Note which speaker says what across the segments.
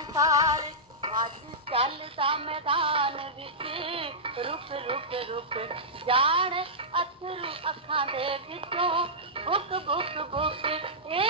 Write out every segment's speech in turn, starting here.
Speaker 1: संसार, आज चलता मैदान विच रुक रुक रुक। जान अथरू अखा दे विचों बुक बुक बुक ए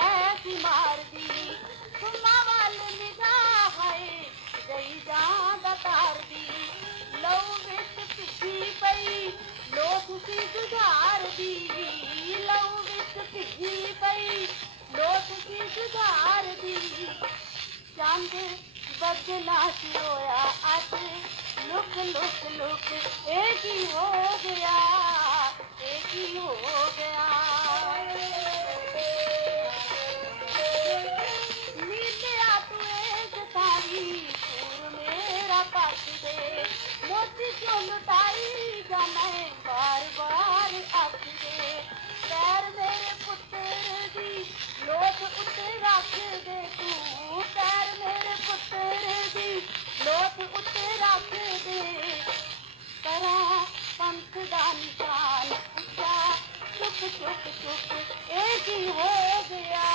Speaker 1: لو به کجي پئي لتي سڌار لو بٽ کجي پئي لوڪ ٿي سڌار ਉੱਤੇ ਰੱਖ ਦੇ ਕਰਾਂ ਪੰਥ ਦਾ ਨਿਸ਼ਾਨ ਉੱਚਾ ਚੁੱਪ ਚੁੱਪ ਚੁੱਪ ਇਹ ਕੀ ਹੋ ਗਿਆ?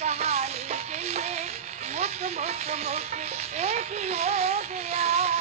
Speaker 1: कहानी के लिए मुख मुख मुख एक ही हो गया।